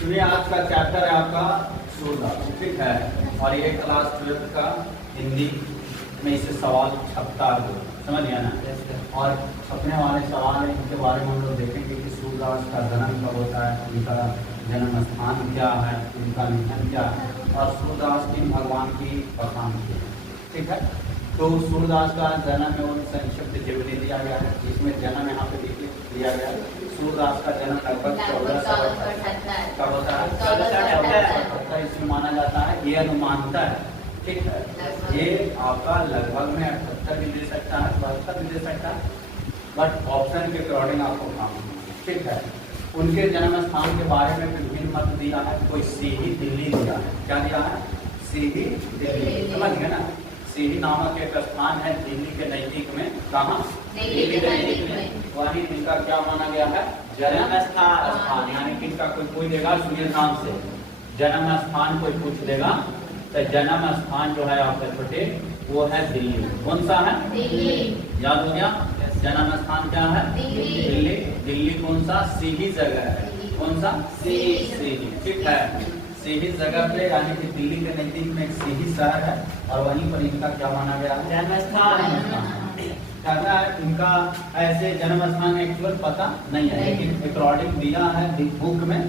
सुनिए, आज का चैप्टर है आपका सूरदास, ठीक है। और ये क्लास 12 का हिंदी में इससे सवाल छपता है, समझ गया ना। और छपने वाले सवाल हैं, इनके बारे में हम लोग देखेंगे कि सूरदास का जन्म कब होता है, उनका जन्म स्थान क्या है, उनका निधन क्या है, और सूरदास किन भगवान की पहचान की है, ठीक है। तो सूरदास का जन्म में वो संक्षिप्त जीवनी दिया गया है, जिसमें जन्म यहाँ पे दिया गया है। सूरदास का जन्म लगभग 1478 कब होता है, 1478 इसमें माना जाता है, ये अनुमानता है, ठीक है। ये आपका लगभग में 78 भी दे सकता है, 72 भी दे सकता है, बट ऑप्शन के अकॉर्डिंग आपको काम होगा, ठीक है। उनके जन्म स्थान के बारे में विभिन्न मत दिया है। कोई सीही दिल्ली दिया है, क्या दिया है, सीही दिल्ली, समझ गए ना। सीही नामक एक स्थान है दिल्ली के नजदीक में, कहाँ, दिल्ली के नजदीक में, वहीं इनका क्या माना गया है, जन्म स्थान। यानी कि इनका कोई देगा सुनिए नाम से, जन्म स्थान कोई पूछ देगा तो जन्म स्थान जो है आपका छोटे वो है दिल्ली। कौन सा है, दिल्ली, याद हो गया। जन्म स्थान क्या है, दिल्ली। दिल्ली कौन सा, सीही जगह है, कौन सा, सीही, ठीक है। सीही जगह पे यानी कि दिल्ली के नजदीक में एक सीही शहर है, और वहीं पर इनका क्या माना गया है, जन्म स्थान। कहता है इनका ऐसे जन्म स्थान एक्चुअल पता नहीं है, लेकिन अकॉर्डिंग दिया है बुक में,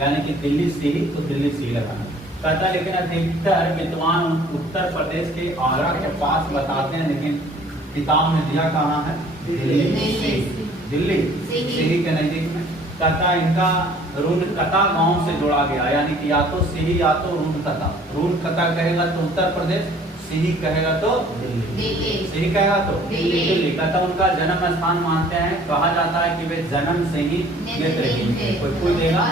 यानी कि दिल्ली सीही, तो दिल्ली सीही लगाना। कहता है लेकिन अधिकतर विद्वान उत्तर प्रदेश के आगरा के पास बताते हैं, लेकिन किताब में दिया कहाँ है, दिल्ली सीही के नजदीक में। कहता इनका रूनकता गांव से जोड़ा गया, यानी कि या तो सीही या तो रूनकता। रूनकता कहेगा तो उत्तर प्रदेश, सीही कहेगा तो दिल्ली, सीही कहेगा तो दिल्ली। कहता उनका जन्म स्थान मानते हैं, कहा जाता है कि वे जन्म से ही नेत्रहीन थे। कोई देगा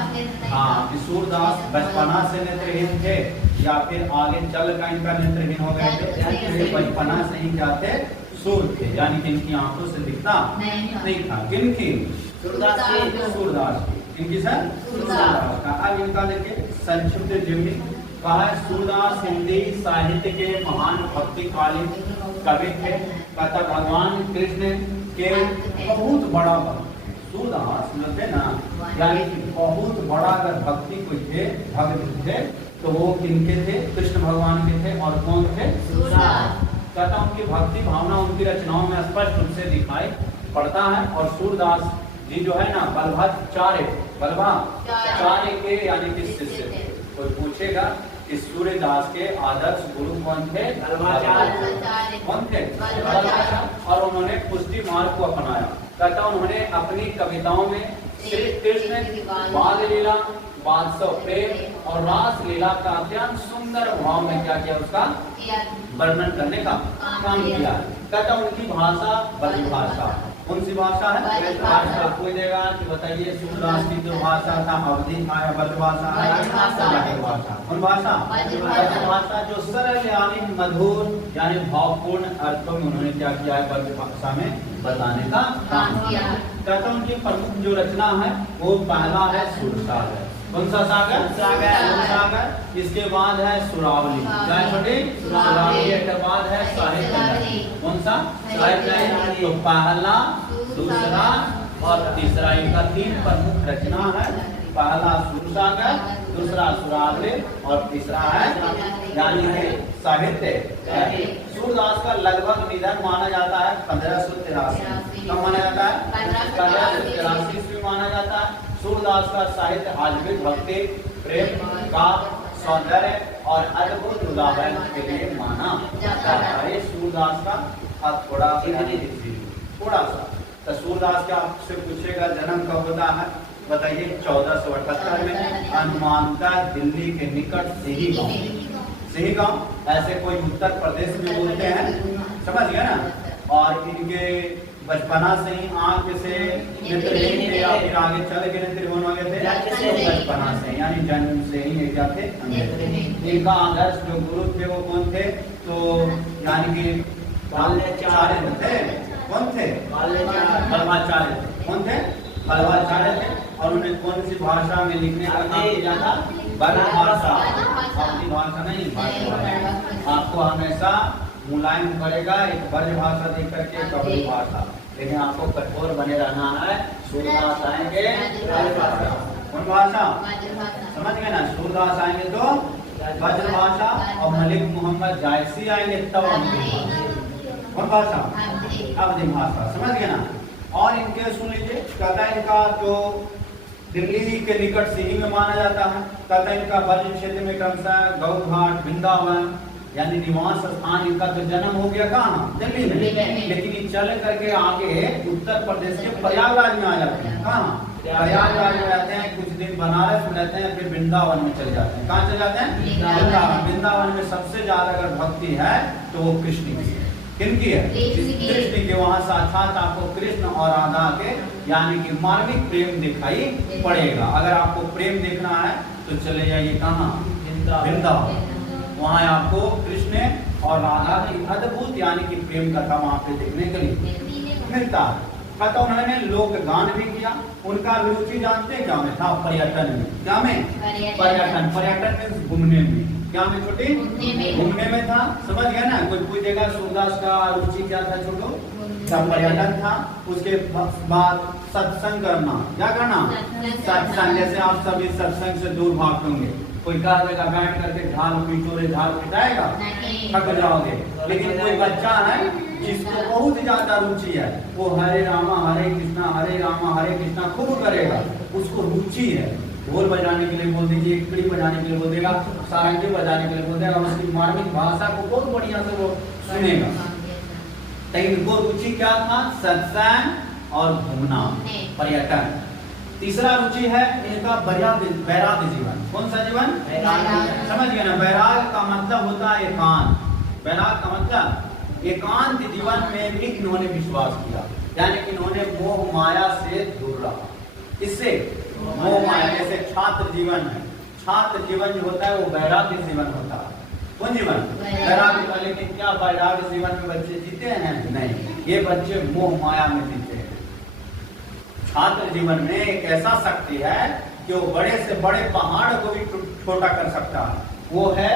हाँ कि सूरदास बचपना से नेत्रहीन थे, या फिर आगे चल कर इनका नेत्रहीन हो गए थे, बचपना से ही क्या थे, सूर थे, यानी कि इनकी आंखों से दिखता नहीं था। किनकी, सूरदास की, इनकी सर सूरदास का। अब इनका देखिए संक्षिप्त जीवनी कहा है, सूरदास हिंदी साहित्य के महान भक्तिकालीन कवि थे। कहता भगवान कृष्ण के बहुत बड़ा भक्त सूरदास मिलते ना, यानी कि बहुत बड़ा अगर भक्ति कोई थे, भक्त थे, तो वो किनके थे, कृष्ण भगवान के थे। और कौन थे, सूरदास। कहता उनकी भक्ति भावना उनकी रचनाओं में स्पष्ट रूप से दिखाई पड़ता है। और सूरदास जी जो है ना बल्लभाचार्य के यानी कि शिष्य थे। कोई पूछेगा कि सूरदास के आदर्श गुरु कौन थे, कौन थे, और उन्होंने पुष्टि मार्ग को अपनाया। कहता उन्होंने अपनी कविताओं में श्री कृष्ण, बाल लीला, बादशाह प्रेम और रास लीला का अत्यंत सुंदर भाव में क्या किया, उसका वर्णन करने का काम किया। कहता उनकी भाषा ब्रज भाषा, कौन सी भाषा है, भाषा। कोई देगा कि बताइए सूरदास की जो भाषा था, अवधि था या ब्रज भाषा है, भाषा कौन भाषा, ब्रज भाषा, जो सरल यानी मधुर यानी भावपूर्ण अर्थों में उन्होंने क्या किया है, ब्रज भाषा में बताने का काम किया। कहता उनकी प्रमुख जो रचना है वो पहला है सूरसागर। कौन सा सागर, सागर। इसके बाद है सुरावली, क्या छोटे, सुरावली के बाद है साहित्य। कौन सा, साहित्य। तो पहला, दूसरा और तीसरा, इनका 3 प्रमुख रचना है। पहला सूरसागर, दूसरा सुरावली और तीसरा है यानी कि साहित्य। सूरदास का लगभग निधन माना जाता है 1583। कब माना जाता है, 1583 ईस्वी माना जाता है। सूरदास का साहित्य आज भी भक्ति, प्रेम का सौंदर्य और अद्भुत उदाहरण के लिए माना जाता है। सूरदास का थोड़ा सा तो सूरदास का आपसे पूछेगा जन्म कब होता है, बताइए 1478 में, अनुमानतः दिल्ली के निकट सीही गांव, ऐसे कोई उत्तर प्रदेश में बोलते हैं, समझ गया ना। और इनके बचपना से ही आंख से नेत्रहीन थे, या फिर आगे चल के नेत्रहीन हो गए थे, बचपना से यानी जन्म से ही क्या थे, इनका आदर्श जो गुरु थे वो कौन थे, तो यानी कि बल्लभाचार्य थे। कौन थे, बल्लभाचार्य। कौन थे, बल्लभाचार्य थे। और उन्हें कौन सी भाषा में लिखने का काम किया था, ब्रज भाषा, अपनी भाषा नहीं, भाषा। आपको हमेशा मुलायम पड़ेगा एक ब्रज भाषा देख करके कबरी भाषा, लेकिन आपको कठोर बने रहना है। सूरदास आएंगे ब्रज भाषा। कौन भाषा? मातृभाषा। समझ गए ना? सूरदास आएंगे तो ब्रजभाषा और मलिक मोहम्मद जायसी आएंगे तब कौन भाषा? अवधी भाषा। समझ गए ना? और इनके सुन लीजिए, कहता है इनका जो दिल्ली के निकट से ही में माना जाता है। कहता है इनका ब्रज क्षेत्र में क्रमशः गौ घाट, वृंदावन यानी निवास स्थान, इनका तो जन्म हो गया कहाँ? दिल्ली में। लेकिन ये चल करके आगे उत्तर प्रदेश के प्रयागराज में आ जाते हैं। कहाँ? प्रयागराज में रहते हैं, कुछ दिन बनारस में रहते हैं, फिर वृंदावन में चले जाते हैं। कहाँ चले जाते हैं? वृंदावन। वृंदावन में सबसे ज्यादा अगर भक्ति है तो वो कृष्ण की है। किनकी है? कृष्ण की। वहाँ साक्षात आपको कृष्ण और राधा के यानी कि मार्मिक प्रेम दिखाई पड़ेगा। अगर आपको प्रेम देखना है तो चले जाइए कहाँ? वृंदावन। वहाँ आपको कृष्ण और राधा की अद्भुत यानी कि प्रेम कथा वहाँ पे देखने के लिए मिलता है। कहता उन्होंने लोक गान भी किया। उनका अभिरुचि जानते हैं क्या में था? पर्यटन में। क्या में? पर्यटन। पर्यटन में घूमने में। क्या में छोटे? घूमने में था। समझ गए ना? कोई पूछेगा सूरदास का रुचि क्या था छोटो? सब पर्यटन था। उसके बाद सत्संग करना। क्या करना? सत्संग। जैसे आप सभी सत्संग से दूर भागोगे, कोई कह देगा बैठ करके झाल पिटोरे झाल पिटाएगा, थक जाओगे। लेकिन कोई बच्चा है जिसको बहुत ज्यादा रुचि है, वो हरे रामा हरे कृष्णा हरे कृष्णा खूब करेगा, उसको रुचि है। ढोल बजाने के लिए बोल दीजिए, इकड़ी बजाने के लिए बोल देगा, सारंगी बजाने के लिए बोल देगा, उसकी मार्मिक भाषा को बहुत बढ़िया से वो सुनेगा। इनको रुचि क्या था? सत्संग और घूमना, पर्यटन। तीसरा रुचि है इनका वैराग्य जीवन। कौन सा जीवन? समझ गए ना? वैराग का मतलब होता है एकांत। वैराग का मतलब एकांत जीवन में भी इन्होंने विश्वास किया, यानी कि इन्होंने मोह माया से दूर रहा। इससे मोह माया, जैसे छात्र जीवन है, छात्र जीवन जो होता है वो वैराग्य जीवन होता है। कौन जीवन? वैराग्य। लेकिन क्या वैराग्य जीवन में बच्चे जीते हैं? नहीं, ये बच्चे मोह माया में जीते हैं। छात्र जीवन में एक ऐसा शक्ति है कि वो बड़े से बड़े पहाड़ को भी छोटा कर सकता है, वो है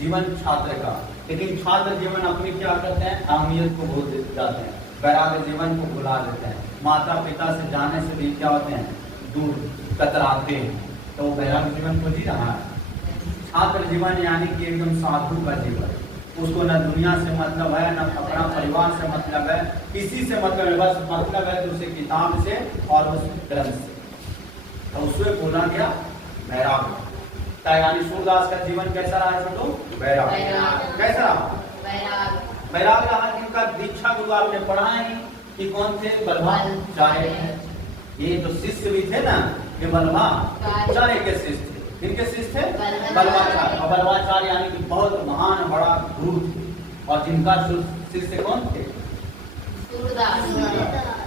जीवन छात्र का। लेकिन छात्र जीवन अपनी क्या करते हैं? अहमियत को भूल जाते हैं, वैराग्य जीवन को भुला देते हैं, माता पिता से जाने से भी क्या होते हैं? दूर कतराते हैं। तो वो वैराग्य जीवन को जी रहा है। छात्र जीवन यानी कि एकदम साधु का जीवन, उसको न दुनिया से मतलब है, न अपना परिवार से मतलब है, किसी से मतलब है, बस मतलब है तो उसे किताब से और उस ग्रंथ से। तो उससे बोला गया वैराग्य। यानी सूरदास का जीवन कैसा रहा है छोटो? वैराग्य। कैसा रहा? वैराग्य रहा। इनका दीक्षा गुरु आपने पढ़ा है कि कौन थे? बल्लभाचार्य। ये जो शिष्य भी थे ना, ये बल्लभाचार्य के शिष्य थे। इनके शिष्य थे बल्लभाचार्य। और बल्लभाचार्य यानी कि बहुत महान बड़ा गुरु थे। और जिनका शिष्य कौन थे?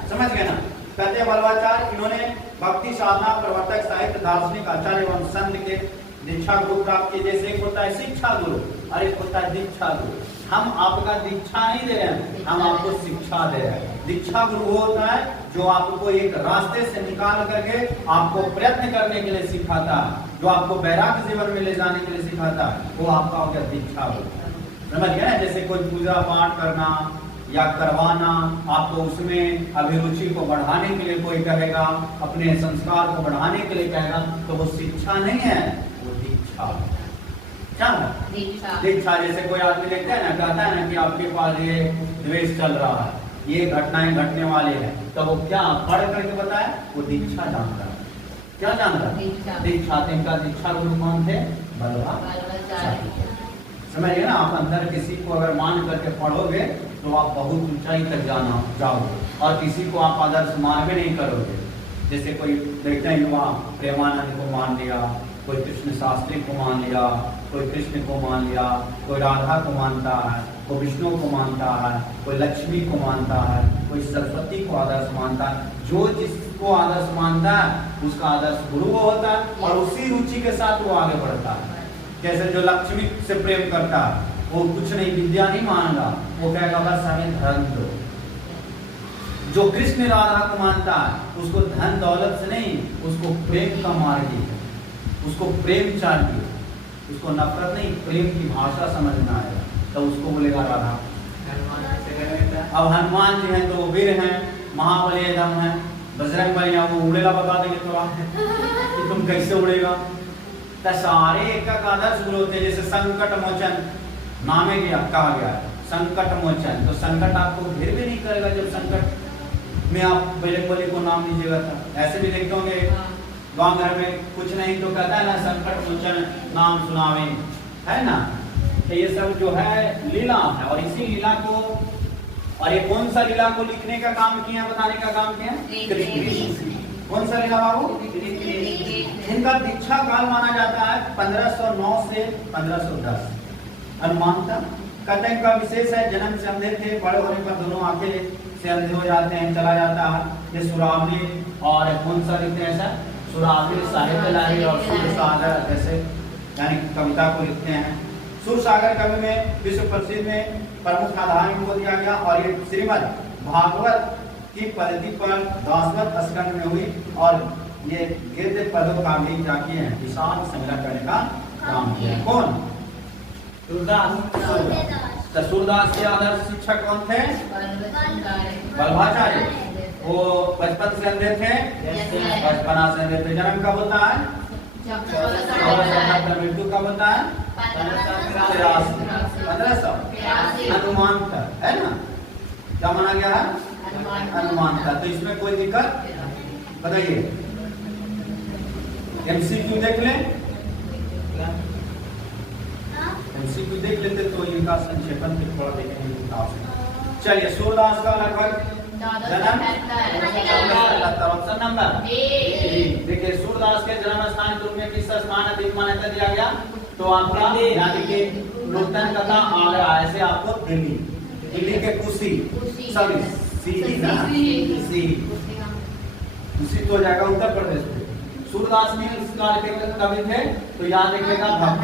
समझ गए ना? कहते हैं बल्लभाचार्य, इन्होंने भक्ति साधना प्रवर्तक साहित्य दार्शनिक आचार्य एवं संत के दीक्षा गुरु प्राप्त किए। जैसे एक होता है शिक्षा गुरु और एक होता है दीक्षा गुरु। हम आपका दीक्षा नहीं दे रहे हैं, हम आपको शिक्षा दे रहे हैं। दीक्षा गुरु वो होता है जो आपको एक रास्ते से निकाल करके आपको प्रयत्न करने के लिए सिखाता है, जो आपको वैराग्य जीवन में ले जाने के लिए सिखाता है, वो आपका हो गया दीक्षा गुरु। समझ गए? जैसे कोई पूजा पाठ करना या करवाना, आपको उसमें अभिरुचि को बढ़ाने के लिए कोई कहेगा, अपने संस्कार को बढ़ाने के लिए कहेगा, तो वो शिक्षा नहीं है, वो दीक्षा। क्या है? दीक्षा। जैसे कोई आदमी देखता है ना, कहता है ना कि आपके पास ये द्वेष चल रहा है, ये घटनाएं घटने वाली है, तो वो क्या पढ़ करके बताए? वो दीक्षा जान रहा है। क्या जान रहा है? दीक्षा। इनका दीक्षा गुरु कौन थे? बल्लभाचार्य। समझिए ना? आप अंदर किसी को अगर मान करके पढ़ोगे तो आप बहुत ऊंचाई तक जाओगे, और किसी को आप आदर्श मान भी नहीं करोगे। जैसे कोई देखते हैं युवा प्रेमानंद को मान लिया, कोई कृष्ण शास्त्री को मान लिया, कोई कृष्ण को मान लिया, कोई राधा को मानता है, कोई विष्णु को मानता है, कोई लक्ष्मी को मानता है, कोई सरस्वती को आदर्श मानता है। जो जिसको आदर्श मानता है उसका आदर्श गुरु वो होता है, और उसी रुचि के साथ वो आगे बढ़ता है। जैसे जो लक्ष्मी से प्रेम करता है वो कुछ नहीं, विद्या नहीं मांगा, वो कहेगा बस हमें धन दो। जो कृष्ण राधा को मानता है उसको धन दौलत से नहीं, उसको प्रेम का मार्ग है, उसको प्रेम चाहिए, उसको नफरत नहीं, प्रेम की भाषा समझना है, तो उसको बोलेगा राधा। अब हनुमान जी हैं तो वीर हैं, महाबली एकदम हैं, बजरंग बली वो उड़ेला बता देंगे थोड़ा कि तुम कैसे उड़ेगा। तो सारे एक आदर्श गुरु होते हैं, जैसे संकट मोचन नामे गया कहा गया है, संकट मोचन। तो संकट आपको घेर भी नहीं करेगा जब संकट में आप बजरंग बली को नाम लीजिएगा। था ऐसे भी देखते होंगे गाँव घर में कुछ नहीं तो कहता है ना संकट मोचन नाम सुनावे, है ना। तो ये सब जो है लीला है, और इसी लीला को, और ये कौन सा लीला को लिखने का काम किया, बताने का काम किया, कौन सा लीला बाबू। इनका दीक्षा काल माना जाता है 1509 से 1510 अनुमान था। कहते हैं इनका विशेष है, जन्म से अंधे थे, बड़े होने पर दोनों आंखें से अंधे हो जाते हैं, चला जाता है। ये सुरावली और कौन सा लिखते हैं सर, सुरावली साहित्य लहरी और सूर सागर ऐसे यानी कविता को लिखते हैं। सूर सागर कवि में विश्व प्रसिद्ध में प्रमुख आधार इनको दिया गया, और ये श्रीमद् भागवत की पद्धति पर 10वें स्कंद में हुई, और ये गद्य पदों का भी क्या किए हैं, विशाल संग्रह करने का काम किया। कौन, सूरदास। तो सूरदास के आदर्श शिक्षक कौन थे, वल्लभाचार्य। वो बचपन से अंधे थे, बचपना से अंधे थे। जन्म कब होता है, मृत्यु कब होता है, 1500 अनुमान था, है ना। क्या माना गया है, अनुमान था। तो इसमें कोई दिक्कत बताइए। एमसीक्यू देख लें, एमसीक्यू देख लेते तो इनका संक्षेपण भी थोड़ा देखेंगे किताब से। चलिए, सूरदास का लगभग जन्म ऑप्शन नंबर देखिए, सूरदास के जन्म स्थान तुर्क में किस स्थान अधिक मान्यता दिया गया, तो आपका यानी कि नूतन कथा आगरा, ऐसे आपको दिल्ली, दिल्ली के कुशी सभी सी ना सी उसी तो जाएगा उत्तर प्रदेश में। सूरदास में इस काल के कवि थे, तो याद रखिएगा भक्त,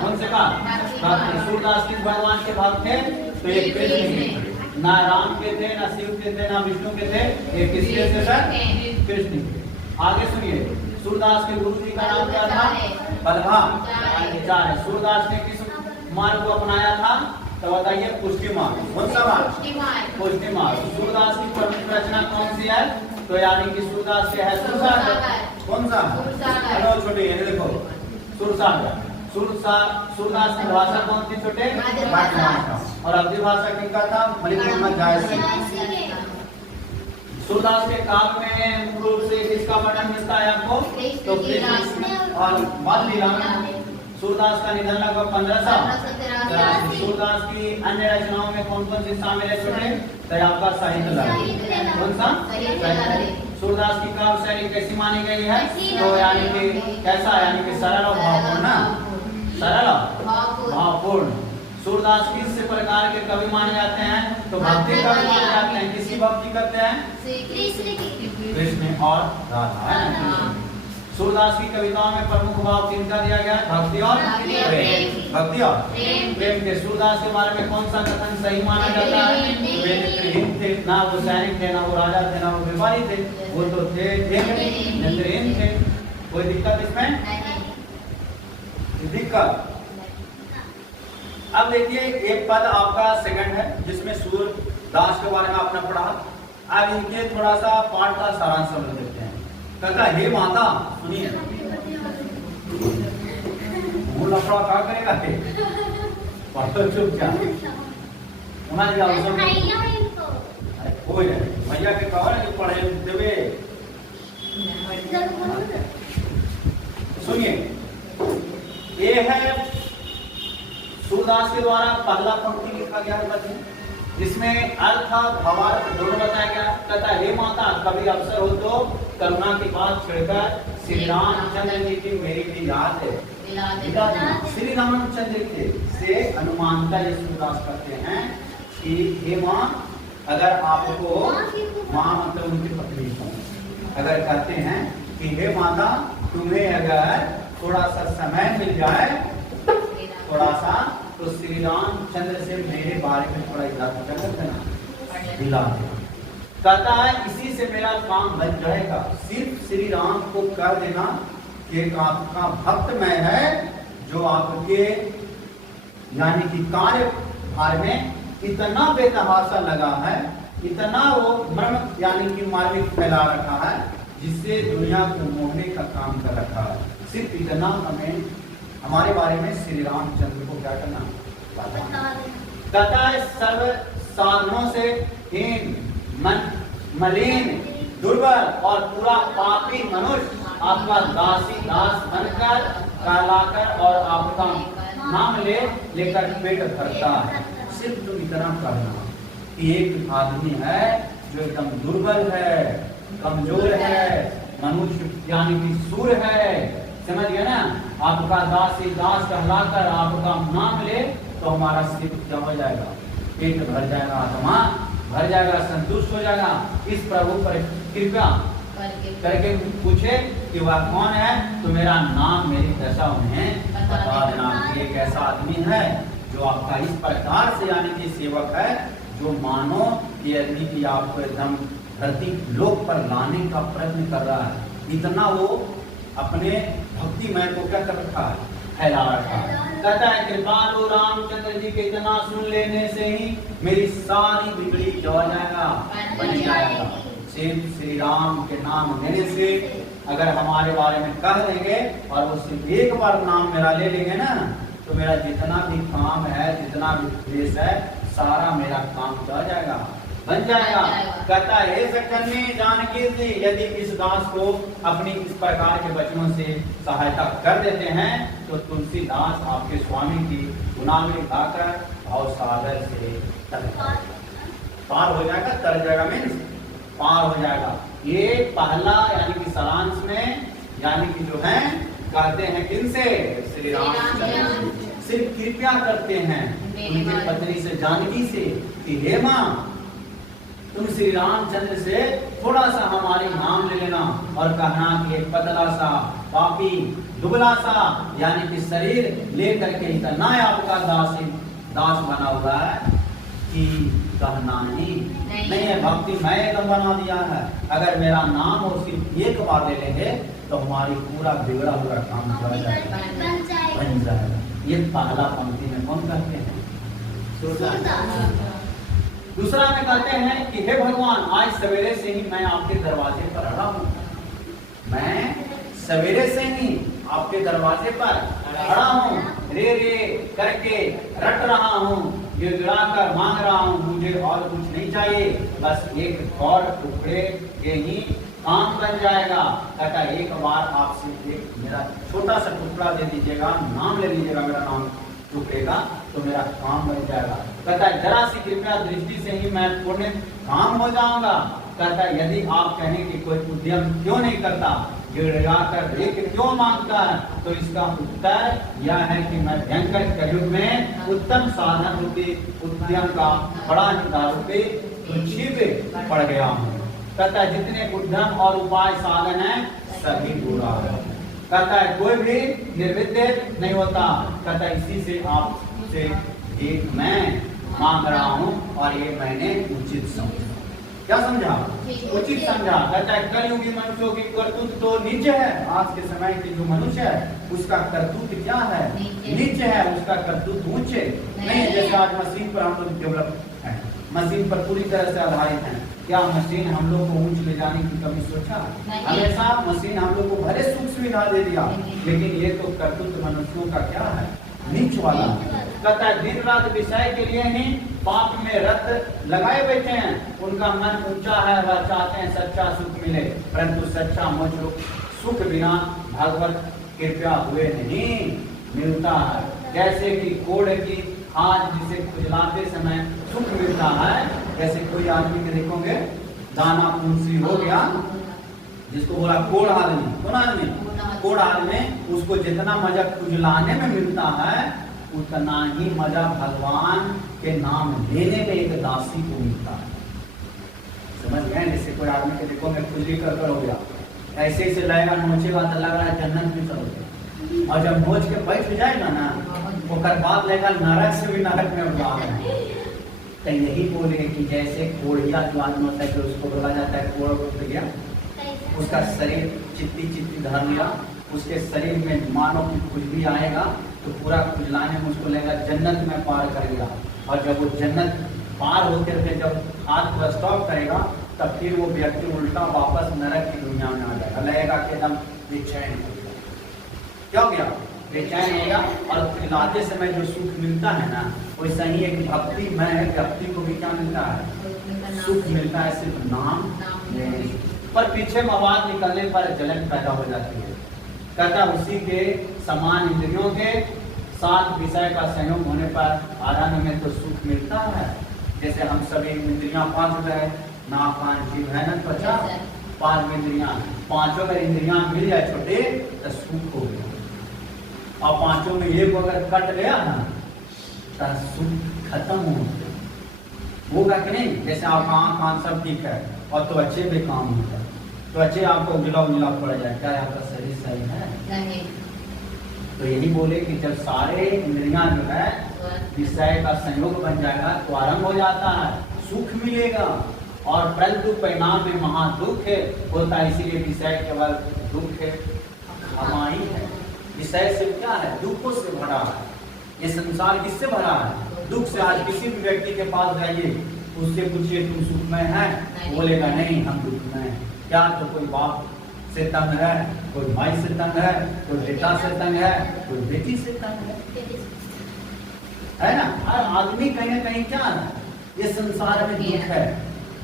कौन से का भक्त। सूरदास किस भगवान के भक्त थे, तो एक कृष्ण, ना राम के थे, ना शिव के थे, ना विष्णु के थे, एक किसके थे सर, कृष्ण के। आगे सुनिए, सूरदास के गुरु जी का नाम क्या था, वल्लभाचार्य। सूरदास ने किस मार्ग को अपनाया था, तो बताइए, पुष्टि मार्ग। कौन सा मार्ग, पुष्टि मार्ग। सूरदास की प्रमुख रचना कौन सी है, तो यानी कि सूरदास के है सुरसागर। कौन सा, हेलो छोटे, ये देखो सुरसागर। सूरदास की भाषा कौन थी छोटे, भाषा, और अवधी भाषा किनका था, मलिक मोहम्मद जायसी। सूरदास के काव्य में मुख्य रूप से किसका वर्णन मिलता है आपको, तो कृष्ण और बाल लीला में। सूरदास का निधन लगभग 1583। सूरदास की अन्य रचनाओं में कौन कौन सी शामिल है छोटे, तो आपका साहित्य लहरी। कौन सा, सूरदास की काव्य शैली कैसी मानी गई है, तो यानी कि कैसा, यानी कि सरल और भावपूर्ण, सरल भावपूर्ण। सूरदास किस प्रकार के कवि माने जाते हैं, तो भक्ति कवि माने जाते हैं। किसकी भक्ति करते हैं, कृष्ण और राधा। सूरदास की कविताओं में प्रमुख भाव किनका दिया गया है, भक्ति और प्रेम, भक्ति और प्रेम के। सूरदास के बारे में कौन सा कथन सही माना जाता है, वे नेत्रहीन थे, ना वो सैनिक थे, ना वो राजा थे, ना वो व्यापारी थे, वो तो थे नेत्रहीन थे। कोई दिक्कत इसमें, दिक्कत। अब देखिए, एक पद आपका सेकंड है जिसमें सूरदास के बारे में आपने पढ़ा। अब इनके थोड़ा सा पाठ का सारांश समझ लेते हैं। कहता, हे माता, सुनिए, वो लफड़ा क्या करेगा, पढ़ो चुपचाप, भैया के कहो ना पढ़े देवे। सुनिए, ये है सूरदास के द्वारा पहला पंक्ति लिखा गया है, जिसमें अर्थ भावार्थ दोनों बताया गया। कहता, हे माता, कभी अवसर हो तो करुणा की बात छिड़कर श्री रामचंद्र जी की मेरी भी याद है। श्री रामचंद्र के से अनुमानता ये सूरदास करते हैं कि हे माँ, अगर आपको, माँ मतलब उनकी पत्नी को, अगर कहते हैं कि हे माता, तुम्हें अगर थोड़ा सा समय मिल जाए, थोड़ा सा, तो श्री रामचंद्र से मेरे बारे में थोड़ा दिला देना। कहता है, इसी से मेरा काम बन जाएगा। सिर्फ श्री राम को कर देना कि एक आपका भक्त मैं है, जो आपके यानी कि कार्य भार में इतना बेतहाशा लगा है इतना वो मर्म यानी कि मार्मिक फैला रखा है, जिससे दुनिया को मोहने का काम कर रखा है। सिर्फ इतना हमें हमारे बारे में श्री रामचंद्र को क्या करना कहता है, सर्व साधनों से हीन, मलिन, दुर्बल और पूरा पापी मनुष्य आपका दास बनकर कहलाकर और आपका नाम लेकर पेट भरता है। सिर्फ तुम इतना करना कि एक आदमी है जो एकदम दुर्बल है, कमजोर है, मनुष्य यानी कि सूर है, समझ गए ना, आपका दास कहलाकर आपका नाम ले तो हमारा सिर्फ क्या हो जाएगा, पेट भर जाएगा, आत्मा भर जाएगा, संतुष्ट हो जाएगा। इस प्रभु पर कृपा करके पूछे कि वह कौन है, तो मेरा नाम मेरी दशा उन्हें बता देना। एक ऐसा आदमी है जो आपका इस प्रकार से यानी कि सेवक है, जो मानो कि यदि कि आपको एकदम धरती लोक पर लाने का प्रयत्न कर रहा है। इतना वो अपने भक्तिमय को क्या कर रखा है, फैला रखा है। कहता है कृपालु रामचंद्र जी के इतना सुन लेने से ही मेरी सारी बिगड़ी जो जाएगा, बन जाएगा। सिर्फ श्री राम के नाम लेने से अगर हमारे बारे में कह देंगे और वो सिर्फ एक बार नाम मेरा ले लेंगे ना, तो मेरा जितना भी काम है, जितना भी क्लेश है, सारा मेरा काम हो जाएगा, बन जाएगा। कहता है हे सकन्नी जानकी जी, यदि इस दास को अपनी इस प्रकार के वचनों से सहायता कर देते हैं तो तुलसीदास आपके स्वामी की गुनावली गाकर और सागर से पार हो जाएगा, तर जाएगा, मीन्स पार हो जाएगा। ये पहला यानी कि सारांश में यानी कि जो है कहते हैं किनसे, श्री रामचंद्र सिर्फ कृपया करते हैं उनकी पत्नी से जानकी से कि हे मां तुम श्री रामचंद्र से थोड़ा सा हमारी नाम ले लेना और कहना कि एक पतला सा पापी दुबला सा यानी कि शरीर लेकर के इतना आपका दास बना हुआ है कि कहना नहीं है, भक्ति मैं एकदम बना दिया है। अगर मेरा नाम और सिर्फ एक बार ले लेंगे तो हमारी पूरा बिगड़ा हुआ काम बन जाएगा। ये पहला पंक्ति में कौन कहते हैं, दूसरा में कहते हैं कि हे भगवान आज सवेरे से ही मैं आपके दरवाजे पर अड़ा हूँ, मैं सवेरे से ही आपके दरवाजे पर अड़ा हूँ, रे करके रट रहा हूँ, गिड़गिड़ा कर मांग रहा हूँ, मुझे और कुछ नहीं चाहिए, बस एक और टुकड़े के ही काम बन जाएगा। कहता एक बार आपसे एक मेरा छोटा सा टुकड़ा दे दीजिएगा, नाम ले लीजिएगा मेरा नाम टुकड़ेगा तो मेरा काम बन जाएगा। कहता है जरा सी कृपया दृष्टि से ही मैं पूर्ण काम हो जाऊंगा। कहता है यदि आप कहें कि कोई उद्यम क्यों नहीं करता, गिड़गिड़ा कर एक क्यों मांगता है, तो इसका उत्तर यह है कि मैं भयंकर कलयुग में उत्तम साधन रूपी उद्यम का बड़ा ही दारूपी तुच्छित पड़ गया हूँ। कहता है जितने उद्यम और उपाय साधन है सभी बुरा है। कहता है कोई भी निर्विद्य नहीं होता। कहता है इसी से आपसे एक मैं मांग रहा हूँ और ये मैंने उचित समझा। क्या समझा, उचित समझा। कहता है कलयुगी मनुष्यों की करतूत तो नीचे है, आज के समय के जो मनुष्य है उसका करतूत क्या है, नीचे है, उसका करतूत ऊंचे नहीं। जैसे आज मशीन पर हम लोग डेवलप है, मशीन पर पूरी तरह से आधारित है। क्या मशीन हम लोग को ऊंच ले जाने की कभी सोचा? हमेशा मशीन हम लोग को भले सुख सुविधा दे दिया, लेकिन ये तो करतूत मनुष्यों का क्या है, नीच वाला। कहता है दिन रात विषय के लिए ही पाप में रत लगाए बैठे हैं, उनका मन ऊंचा है, वह चाहते हैं सच्चा सुख मिले, परंतु सच्चा मुझ सुख बिना भगवत कृपया हुए नहीं मिलता है। जैसे कि कोड़ की हाथ जिसे खुजलाते समय सुख मिलता है, जैसे कोई आदमी के देखोगे दाना फुंसी हो गया, जिसको बोला कोड़ आदमी, कौन आदमी, कोड़ आदमी, उसको जितना मजा खुजलाने में मिलता है उतना ही मजा भगवान के नाम लेने में एक दासी को मिलता है। समझ गए? जैसे कोई आदमी के देखोगे खुजली कर हो गया, ऐसे से लगेगा नोचेगा तो लग रहा है जन्नत में चलो, और जब नोच के बैठ जाएगा ना वो कर बात लेगा नरक से भी नरक में उड़ा है। तो यही बोले कि जैसे कोढ़िया जो आदमी होता है कि उसको बोला जाता है कोड़ उठ गया, उसका शरीर चित्ती धर लिया, उसके शरीर में मानो कि कुछ भी आएगा तो पूरा खुजलाने में उसको लगेगा जन्नत में पार कर गया, और जब वो जन्नत पार होकर के जब हाथ को स्टॉप करेगा तब फिर वो व्यक्ति उल्टा वापस नरक की दुनिया में आ जाएगा, लगेगा कि एकदम बेचैन हो गया। क्या हो गया? बेचैन होगा। और खिलाते समय जो सुख मिलता है ना, वैसा ही एक भक्ति में व्यक्ति को भी क्या मिलता है? सुख मिलता है, सिर्फ नाम लेने। पर पीछे मवाद निकलने पर जलन पैदा हो जाती है। कहता उसी के समान इंद्रियों के साथ विषय का संयोग होने पर आनंद में तो सुख मिलता है। जैसे हम सभी इंद्रियां पांच है, नाक कान जीभ है न त्वचा, पांच इंद्रियां, पांचों में इंद्रियां मिल जाए छोटे तो सुख हो गया। और पांचों में एक अगर कट गया ना तो सुख खत्म हो गया। होगा कि नहीं? जैसे आप आँख कान सब ठीक है और त्वचे भी काम होता है, त्वचे आपको उजला उजला पड़ जाए, क्या आपका शरीर सही है? नहीं। तो यही बोले कि जब सारे इंद्रियां जो है विषय का संयोग बन जाएगा तो आरंभ हो जाता है, सुख मिलेगा। और परंतु परिणाम में महादुख होता है, इसीलिए विषय केवल दुख है, हमारी है। विषय से क्या है? दुखों से भरा है। ये संसार किससे भरा है? दुख से। आज किसी भी व्यक्ति के पास जाइए, उससे पूछिए तुम सुखमय है, बोलेगा नहीं हम दुखमय हैं। क्या? तो कोई बाप से तंग है, कोई माई से तंग है, कोई बेटा से तंग है, कोई बेटी से तंग है ना? हर आदमी कहीं ना कहीं क्या है? ये संसार में दुख है।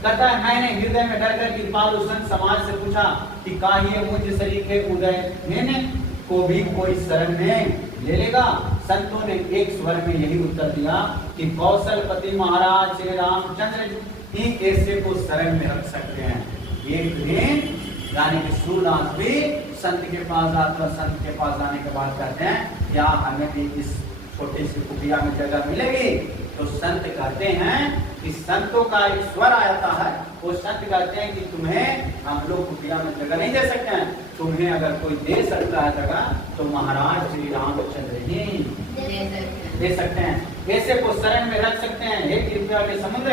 कहता है मैंने हृदय में डर कर कृपालु संत समाज से पूछा कि काहे मुझ शरीर के उदय मैंने को भी कोई शरण में ले लेगा। संतों ने एक स्वर में यही उत्तर दिया कि कौशलपति महाराज श्री रामचंद्र ही ऐसे को शरण में रख सकते हैं। एक दिन यानी कि सूरदास भी संत के पास आते हैं, संत के पास आने के बाद कहते हैं क्या हमें भी इस छोटी सी कुटिया में जगह मिलेगी? तो संत कहते हैं कि संतों का एक स्वर आता है, वो संत कहते हैं कि तुम्हें हम लोग कुटिया में जगह नहीं दे सकते हैं, तुम्हें अगर कोई दे सकता है जगह तो महाराज श्री रामचंद्र ही दे सकते हैं। ऐसे को शरण में रख सकते हैं। हे कृपया के समुद्र,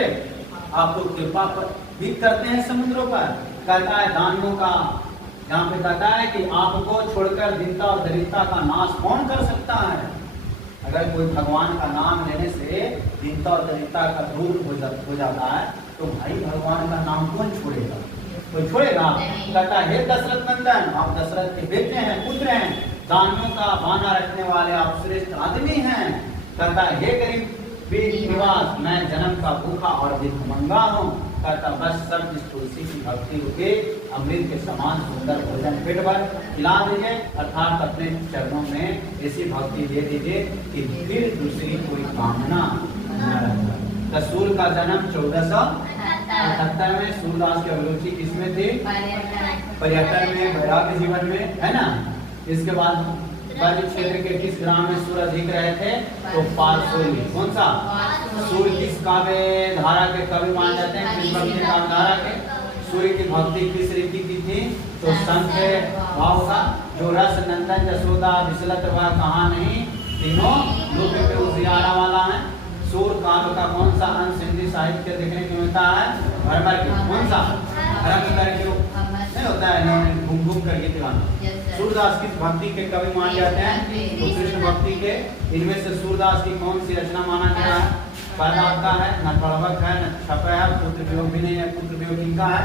आप तो कृपा पर भी करते हैं समुद्रों पर। कहता है दानियों का, यहाँ पे कहता है कि आपको छोड़कर दीनता और दरिद्रता का नाश कौन कर सकता है? अगर कोई भगवान का नाम लेने से दीनता और दरिद्रता का दूर हो जाता है तो भाई भगवान का नाम कौन छोड़ेगा? कोई छोड़ेगा? कहता है हे दशरथ नंदन, आप दशरथ के बेटे हैं, पुत्र हैं, दानियों का बाना रखने वाले आप श्रेष्ठ आदमी हैं। कहता है हे गरीब निवास, मैं जन्म का भूखा और भिखमंगा हूँ। कहता बस सब इस तुलसी की भक्ति रुके, अमृत के समान सुंदर भोजन पेट भर खिला दीजिए, अर्थात अपने चरणों में ऐसी भक्ति दे दीजिए कि फिर दूसरी कोई कामना न रहे। सूर का जन्म 1478 में। सूरदास की अभिरुचि किसमें थी? पर्यटन में, वैराग्य जीवन में, है ना। इसके बाद ब्रज क्षेत्र के किस ग्राम में सूर अधिक रहे थे? तो पारसोली। कौन सा? सूर्य किस काव्य धारा के कवि माने जाते हैं? किस भक्ति काव्य धारा के? सूर्य की भक्ति किस रीति की थी? तो संत भाव का, जो रस नंदन यशोदा विचलत वह कहा नहीं, तीनों लोक पे उजियारा वाला है। सूर काव्य का कौन सा अंश हिंदी साहित्य देखने को मिलता है? भरभर के। कौन सा? भरम करके नहीं होता है, घूम घूम कर गीत गाना। सूरदास किस भक्ति के कवि माने जाते हैं? तो कृष्ण भक्ति के। इनमें से सूरदास की कौन सी रचना माना गया है? पहला आपका है, न कड़वक है, न छपा है, पुत्र वियोग भी नहीं है। पुत्र वियोग किनका है?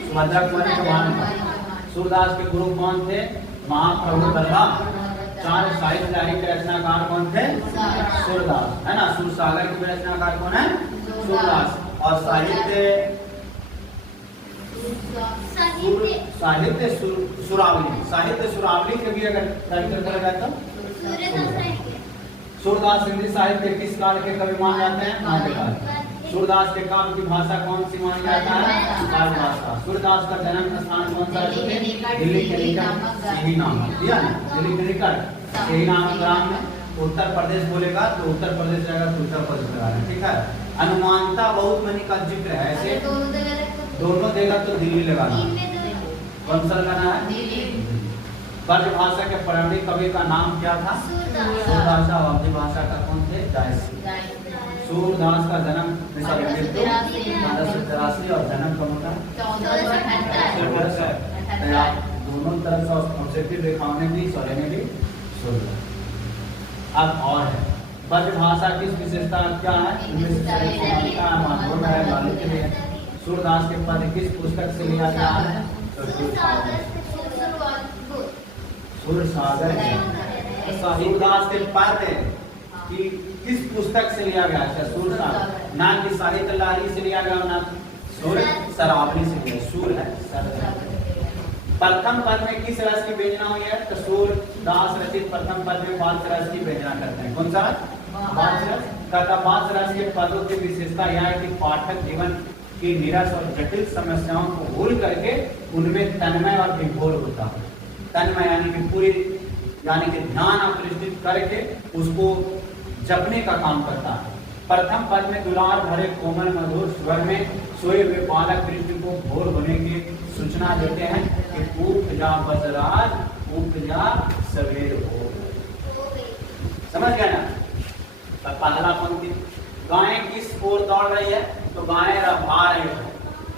सुभद्रा कुंवर के भानु। सूरदास के गुरु कौन थे? महाप्रभु बलराम। चार साहित्य लहरी के रचनाकार कौन थे? सूरदास, है ना। सूर सागर के रचनाकार कौन है? सूरदास। और साहित्य सुरावली, साहित्य सुरावली के भी अगर टाइटल करा जाए तो सूरदास हिंदी साहित्य किस काल के कवि माने जाते हैं? मध्यकाल। सूरदास के काव्य की भाषा कौन सी मानी जाता है? राजभाषा। सूरदास का जन्म स्थान कौन सा है? दिल्ली के निकट यही नाम दिया ना, दिल्ली के निकट यही नाम ग्राम में। उत्तर प्रदेश बोलेगा तो उत्तर प्रदेश रहेगा तो उत्तर प्रदेश लगाना, ठीक है। अनुमानता बहुत मनी का जिक्र है, ऐसे दोनों देगा तो दिल्ली लगाना। कौन सा लगाना है? ब्रज भाषा के प्रारंभिक कवि का नाम क्या था? सूरदास। अवधी भाषा का कौन थे? जायसी। सूरदास का जन्म 1483 और जन्म कब होता है? 1478। दोनों तरफ से पॉजिटिव रेखाओं ने भी, सोलह ने भी सूरदास। अब और है ब्रजभाषा की विशेषता क्या है? इनमें से समानता है, माधुर्य है, लालित्य है। सूरदास के पद किस पुस्तक से लिया गया है? तो सूरसागर है। सूरदास के पद कि किस पुस्तक से लिया गया है? सूरसागर, ना कि साहित्य लहरी से लिया गया, ना सूर सरावली से लिया। सूर है सर। प्रथम पद में किस रस की व्यंजना हुई है? तो सूरदास रचित प्रथम पद में बांस रस की व्यंजना करते हैं। कौन सा? बांस रस। बांस रस के पदों की विशेषता यह है कि पाठक जीवन की निरस और जटिल समस्याओं को भूल करके उनमें तन्मय और विभोर होता है। तन्मय यानी कि पूरी, यानी कि ध्यान आकृष्टित करके उसको जपने का काम करता है। प्रथम पद में दुलार भरे कोमल मधुर स्वर में सोए हुए बालक कृष्ण को भोर होने की सूचना देते हैं कि उठ जा बजराज, उठ जा सवेर हो। समझ गए ना? तो पहला पंक्ति, गायें किस ओर दौड़ रही है? तो गायें रंभा रही है।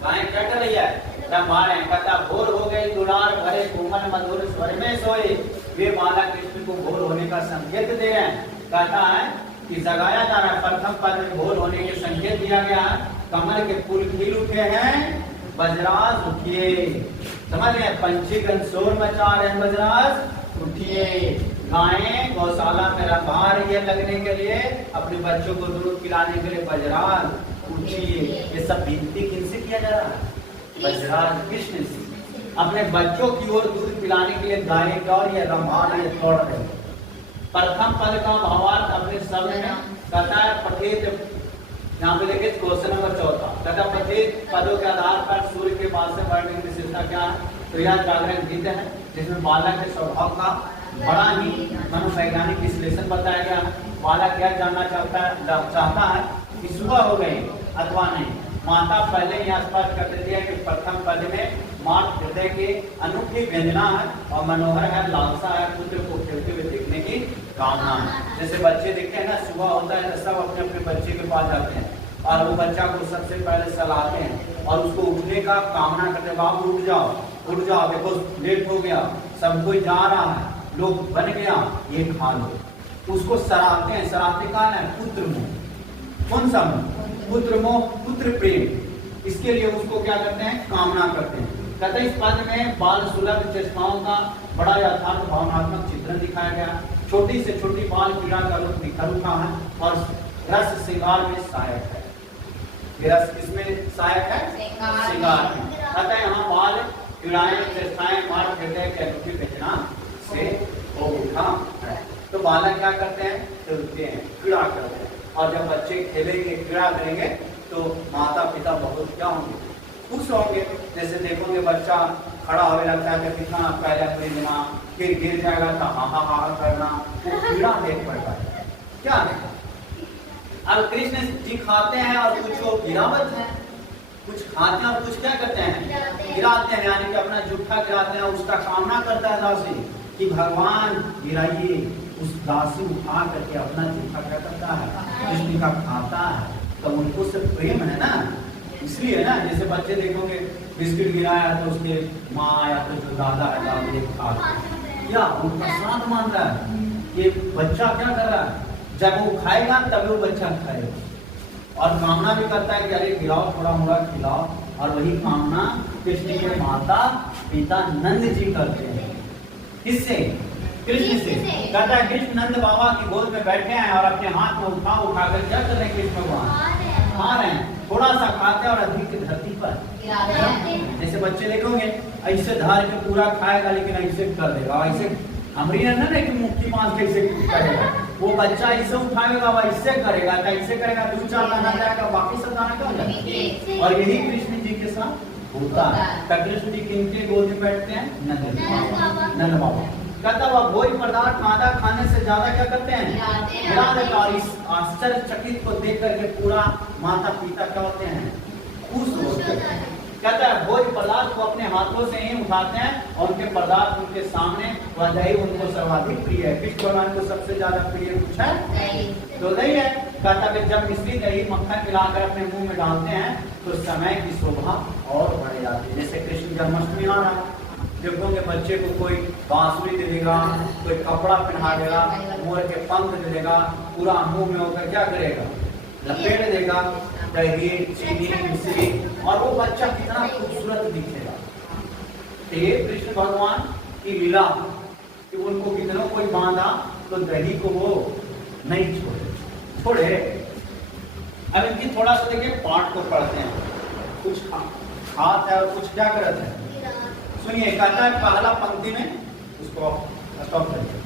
गायें क्या कर रही है? रंभा रहे हैं। कहता भोर हो गई, दुलार भरे कोमल मधुर स्वर में सोए वे बालक कृष्ण को भोर होने का संकेत दे रहे हैं। कहता है कि जगाया जा रहा है। प्रथम पद में भोर होने के संकेत दिया गया है। कमल के फूल खिल उठे हैं, बजराज उठिए। समझ गए? पंछीगण शोर मचा रहे हैं, बजराज उठिए। गायें गौशाला में रंभा रही है लगने के लिए, अपने बच्चों को दूध पिलाने के लिए, बजराज उठिए। ये सब विनती किनसे किया जा रहा है? बजराज कृष्ण से। अपने बच्चों की ओर दूध पिलाने के लिए गायें और ये रंभा रही है, दौड़ रहे हैं। प्रथम पद का भावार्थ अपने शब्द में कहता है पठित। यहाँ पे देखिए क्वेश्चन नंबर 4 कहता पठित पदों के आधार पर सूर्य के बाद से वर्णन की विशेषता क्या है? तो यह जागरण गीत है जिसमें बालक के स्वभाव का बड़ा ही मनोवैज्ञानिक विश्लेषण बताया गया। बालक क्या जानना चाहता है कि सुबह हो गई अथवा नहीं। माता पहले ही स्पष्ट कर देती है कि प्रथम पद में मात हृदय के अनूठी व्यंजना है और मनोहर है, लालसा है, पुत्र को खेलते हुए देखने की कामना है। जैसे बच्चे देखते हैं ना, सुबह होता है तो सब अपने अपने बच्चे के पास जाते हैं और वो बच्चा को सबसे पहले सलाहते हैं और उसको उठने का कामना करते हैं। बाबू उठ जाओ, देखो लेट हो गया, सब कोई जा रहा है, लोग बन गया, ये खा लो। उसको सराहते हैं। सराहते का है पुत्र मोह। कौन सा मोह? पुत्र मोह, पुत्र प्रेम। इसके लिए उसको क्या करते हैं? कामना करते हैं। कहते इस पद में बाल सुलभ चेष्टाओं का बड़ा यथार्थ भावनात्मक चित्रण दिखाया गया। छोटी से छोटी बाल पीड़ा का रूप निखर उठा है और रस श्रृंगार में सहायक है। रस किसमें सहायक है? श्रृंगार में। कहते हैं यहाँ बाल पीड़ाएं चेष्टाएं मार हृदय के अनूठी व्यंजना से हो उठा है। तो बालक क्या करते हैं? खेलते हैं, पीड़ा करते हैं। और जब बच्चे खेलेंगे, पीड़ा करेंगे तो माता पिता बहुत क्या होंगे? खुश होंगे। जैसे देखोगे बच्चा खड़ा होने लगता है, कितना पहले खरीदना, फिर गिर जाएगा तो हा करना, वो पीड़ा देख पड़ता है। क्या देखा? अब कृष्ण जी खाते हैं और कुछ वो गिरावत है, कुछ खाते हैं और कुछ क्या करते हैं? गिराते हैं, यानी कि अपना जूठा गिराते हैं। उसका कामना करता है दासी कि भगवान गिराइए। उस दासी उठा करके अपना जूठा क्या करता है? कृष्ण का खाता है। तो उनको से प्रेम है ना, इसलिए ना। जैसे बच्चे देखोगे बिस्किट गिराया तो उसके माँ या तो जो दादा है दादी खा क्या उनका साथ मान रहा है। ये बच्चा क्या कर रहा है? जब वो खाएगा तब वो बच्चा खाएगा और कामना भी करता है कि अरे गिराओ, थोड़ा मोड़ा खिलाओ। और वही कामना कृष्ण के माता पिता नंद जी करते हैं। किससे? कृष्ण से। कहता है कृष्ण नंद बाबा की गोद में बैठे हैं और अपने हाथ में उठा कर क्या कर रहे हैं? कृष्ण भगवान खा रहे हैं। थोड़ा सा खाते हैं और अधिक धरती पर जैसे बच्चे देखोगे ऐसे धार के पूरा खाएगा, लेकिन ऐसे कर देगा। ऐसे हमारी ना कि मुक्ति मांग के ऐसे करेगा। वो बच्चा ऐसे उठाएगा, वह ऐसे करेगा, ऐसे करेगा, 2-4 दाना जाएगा, बाकी सब दाना क्या हो जाएगा। और यही कृष्ण जी के साथ होता है। कृष्ण जी किनके गोद में बैठते हैं? नंद बाबा। कहता वह भोज पदार्थ मादा खाने से ज्यादा क्या करते हैं? गिरा देता। और इस आश्चर्यचकित को देख करके पूरा माता पिता क्या होते हैं? खुश होते हैं। कहता है भोज पदार्थ को अपने हाथों से ही उठाते हैं और उनके पदार्थ उनके सामने, वह दही उनको सर्वाधिक प्रिय है। कृष्ण भगवान को सबसे ज्यादा प्रिय कुछ है तो दही है। कहता है जब मिश्री दही मक्खन मिलाकर अपने मुंह में डालते हैं तो समय की शोभा और बढ़ जाती है। जैसे कृष्ण जन्माष्टमी आ रहा है देखोगे बच्चे को कोई बांसुरी दे देगा, कोई कपड़ा पहना देगा, मोर के पंख दे देगा, पूरा मुंह में होकर क्या करेगा, लपेट देगा दही चीनी मिश्री, और वो बच्चा कितना खूबसूरत दिखेगा। तो ये कृष्ण भगवान की लीला कि उनको कितना कोई बांधा तो दही को वो नहीं छोड़े। अब इनकी थोड़ा सा देखिए पाठ को पढ़ते हैं, कुछ खाते हैं और कुछ क्या करते हैं। सुनिए, कहता है पहला पंक्ति में, उसको स्टॉप करिए।